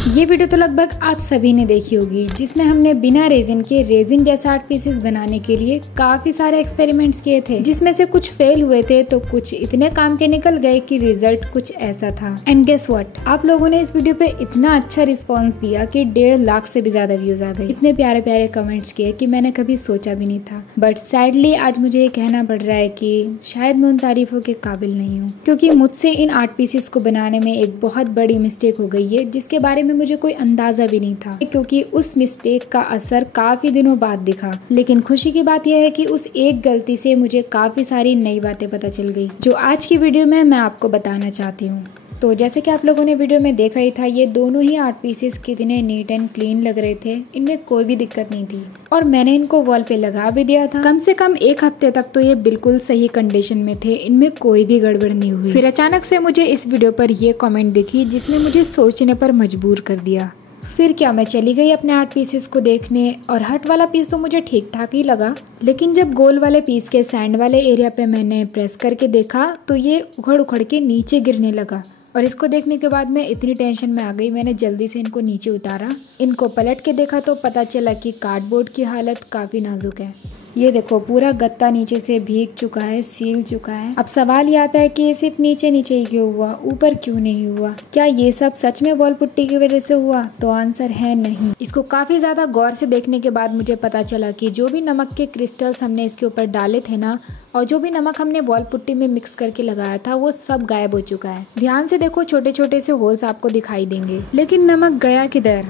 ये वीडियो तो लगभग आप सभी ने देखी होगी, जिसमें हमने बिना रेजिन के रेजिन जैसा आर्ट पीसेस बनाने के लिए काफी सारे एक्सपेरिमेंट्स किए थे, जिसमें से कुछ फेल हुए थे तो कुछ इतने काम के निकल गए कि रिजल्ट कुछ ऐसा था। एंड गेस व्हाट, आप लोगों ने इस वीडियो पे इतना अच्छा रिस्पॉन्स दिया कि 1.5 लाख से भी ज्यादा व्यूज आ गए। इतने प्यारे प्यारे कमेंट्स किए कि मैंने कभी सोचा भी नहीं था। बट सैडली आज मुझे ये कहना पड़ रहा है कि शायद मैं उन तारीफों के काबिल नहीं हूँ, क्योंकि मुझसे इन आर्ट पीसेस को बनाने में एक बहुत बड़ी मिस्टेक हो गई है, जिसके बारे में मुझे कोई अंदाजा भी नहीं था, क्योंकि उस मिस्टेक का असर काफी दिनों बाद दिखा। लेकिन खुशी की बात यह है कि उस एक गलती से मुझे काफी सारी नई बातें पता चल गई, जो आज की वीडियो में मैं आपको बताना चाहती हूँ। तो जैसे कि आप लोगों ने वीडियो में देखा ही था, ये दोनों ही आर्ट पीसेस कितने नीट एंड क्लीन लग रहे थे। इनमें कोई भी दिक्कत नहीं थी और मैंने इनको वॉल पे लगा भी दिया था। कम से कम 1 हफ्ते तक तो ये बिल्कुल सही कंडीशन में थे, इनमें कोई भी गड़बड़ नहीं हुई। फिर अचानक से मुझे इस वीडियो पर ये कमेंट दिखी, जिसने मुझे सोचने पर मजबूर कर दिया। फिर क्या, मैं चली गई अपने आर्ट पीसेस को देखने, और हट वाला पीस तो मुझे ठीक ठाक ही लगा, लेकिन जब गोल वाले पीस के सैंड वाले एरिया पे मैंने प्रेस करके देखा तो ये उखड़ उखड़ के नीचे गिरने लगा। और इसको देखने के बाद मैं इतनी टेंशन में आ गई, मैंने जल्दी से इनको नीचे उतारा। इनको पलट के देखा तो पता चला कि कार्डबोर्ड की हालत काफ़ी नाजुक है। ये देखो, पूरा गत्ता नीचे से भीग चुका है, सील चुका है। अब सवाल ये आता है कि ये सिर्फ नीचे नीचे ही क्यों हुआ, ऊपर क्यों नहीं हुआ? क्या ये सब सच में वॉल पुट्टी की वजह से हुआ? तो आंसर है नहीं। इसको काफी ज्यादा गौर से देखने के बाद मुझे पता चला कि जो भी नमक के क्रिस्टल्स हमने इसके ऊपर डाले थे ना, और जो भी नमक हमने वॉल पुट्टी में मिक्स करके लगाया था, वो सब गायब हो चुका है। ध्यान से देखो, छोटे छोटे से होल्स आपको दिखाई देंगे, लेकिन नमक गया किधर?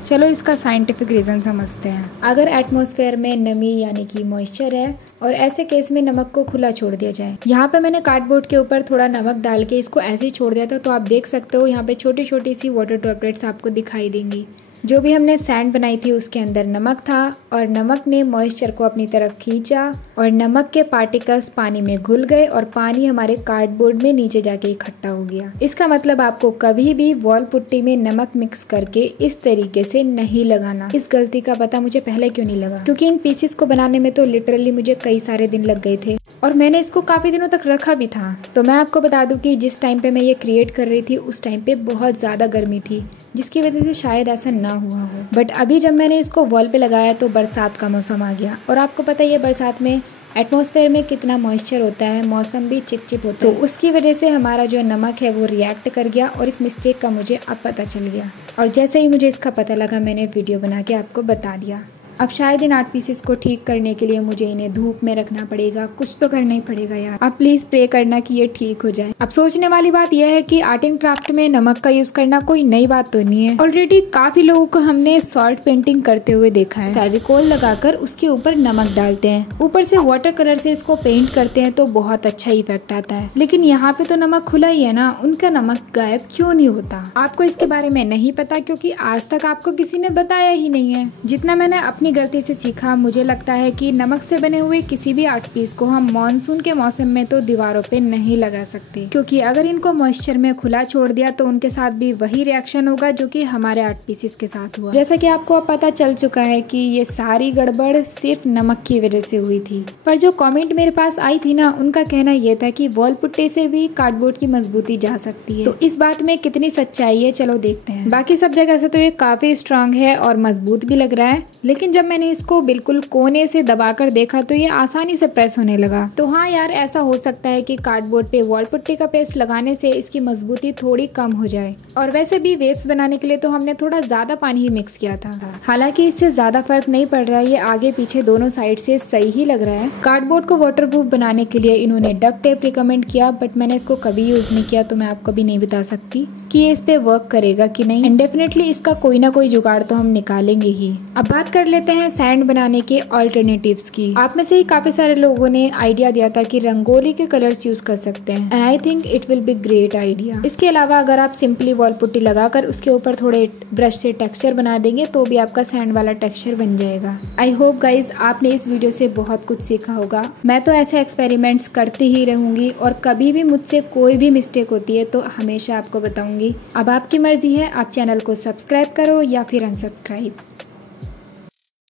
चलो इसका साइंटिफिक रीज़न समझते हैं। अगर एटमॉस्फेयर में नमी यानी कि मॉइस्चर है, और ऐसे केस में नमक को खुला छोड़ दिया जाए। यहाँ पे मैंने कार्डबोर्ड के ऊपर थोड़ा नमक डाल के इसको ऐसे ही छोड़ दिया था, तो आप देख सकते हो यहाँ पे छोटी छोटी सी वाटर ड्रॉपलेट्स आपको दिखाई देंगी। जो भी हमने सैंड बनाई थी उसके अंदर नमक था, और नमक ने मॉइस्चर को अपनी तरफ खींचा, और नमक के पार्टिकल्स पानी में घुल गए, और पानी हमारे कार्डबोर्ड में नीचे जाके इकट्ठा हो गया। इसका मतलब आपको कभी भी वॉल पुट्टी में नमक मिक्स करके इस तरीके से नहीं लगाना। इस गलती का पता मुझे पहले क्यों नहीं लगा, क्योंकि इन पीसेस को बनाने में तो लिटरली मुझे कई सारे दिन लग गए थे, और मैंने इसको काफी दिनों तक रखा भी था। तो मैं आपको बता दूं कि जिस टाइम पे मैं ये क्रिएट कर रही थी, उस टाइम पे बहुत ज्यादा गर्मी थी, जिसकी वजह से शायद ऐसा ना हुआ हो। बट अभी जब मैंने इसको वॉल पे लगाया तो बरसात का मौसम आ गया, और आपको पता ही है बरसात में एटमॉस्फेयर में कितना मॉइस्चर होता है, मौसम भी चिपचिप होता है। तो उसकी वजह से हमारा जो नमक है वो रिएक्ट कर गया, और इस मिस्टेक का मुझे अब पता चल गया। और जैसे ही मुझे इसका पता लगा, मैंने वीडियो बना के आपको बता दिया। अब शायद इन आर्ट पीसेस को ठीक करने के लिए मुझे इन्हें धूप में रखना पड़ेगा, कुछ तो करना ही पड़ेगा यार। आप प्लीज प्रे करना कि ये ठीक हो जाए। अब सोचने वाली बात यह है कि आर्ट एंड क्राफ्ट में नमक का यूज करना कोई नई बात तो नहीं है। ऑलरेडी काफी लोगों को हमने सॉल्ट पेंटिंग करते हुए देखा है। फेविकोल लगाकर उसके ऊपर नमक डालते हैं, ऊपर से वाटर कलर से इसको पेंट करते हैं, तो बहुत अच्छा इफेक्ट आता है। लेकिन यहाँ पे तो नमक खुला ही है ना, उनका नमक गायब क्यों नहीं होता? आपको इसके बारे में नहीं पता, क्योंकि आज तक आपको किसी ने बताया ही नहीं है। जितना मैंने अपनी गलती से सीखा, मुझे लगता है कि नमक से बने हुए किसी भी आर्ट पीस को हम मॉनसून के मौसम में तो दीवारों पे नहीं लगा सकते, क्योंकि अगर इनको मॉइस्चर में खुला छोड़ दिया तो उनके साथ भी वही रिएक्शन होगा जो कि हमारे आर्ट पीसेस के साथ हुआ। जैसा कि आपको अब पता चल चुका है कि ये सारी गड़बड़ सिर्फ नमक की वजह से हुई थी। पर जो कॉमेंट मेरे पास आई थी ना, उनका कहना यह था कि वॉल पुट्टी से भी कार्डबोर्ड की मजबूती जा सकती है। तो इस बात में कितनी सच्चाई है, चलो देखते हैं। बाकी सब जगह से तो ये काफी स्ट्रांग है और मजबूत भी लग रहा है, लेकिन जब मैंने इसको बिल्कुल कोने से दबाकर देखा तो ये आसानी से प्रेस होने लगा। तो हाँ यार, ऐसा हो सकता है कि कार्डबोर्ड पे वॉल पुट्टी का पेस्ट लगाने से इसकी मजबूती थोड़ी कम हो जाए। और वैसे भी वेव्स बनाने के लिए तो हमने थोड़ा ज्यादा पानी ही मिक्स किया था। हालांकि इससे ज्यादा फर्क नहीं पड़ रहा है, ये आगे पीछे दोनों साइड से सही ही लग रहा है। कार्डबोर्ड को वाटरप्रूफ बनाने के लिए इन्होंने डक्ट टेप रिकमेंड किया, बट मैंने इसको कभी यूज नहीं किया, तो मैं आपको भी नहीं बता सकती कि ये इस पे वर्क करेगा कि नहीं। एंड डेफिनेटली इसका कोई ना कोई जुगाड़ तो हम निकालेंगे ही। अब बात कर लेते हैं सैंड बनाने के ऑल्टरनेटिव्स की। आप में से ही काफी सारे लोगों ने आइडिया दिया था कि रंगोली के कलर्स यूज कर सकते हैं, and I think it will be great idea. इसके अलावा अगर आप सिंपली वॉल पुट्टी लगाकर उसके ऊपर थोड़े ब्रश से टेक्सचर बना देंगे तो भी आपका सैंड वाला टेक्सचर बन जाएगा। आई होप गाइज आपने इस वीडियो से बहुत कुछ सीखा होगा। मैं तो ऐसे एक्सपेरिमेंट्स करती ही रहूंगी, और कभी भी मुझसे कोई भी मिस्टेक होती है तो हमेशा आपको बताऊंगी। अब आपकी मर्जी है, आप चैनल को सब्सक्राइब करो या फिर अनसब्सक्राइब।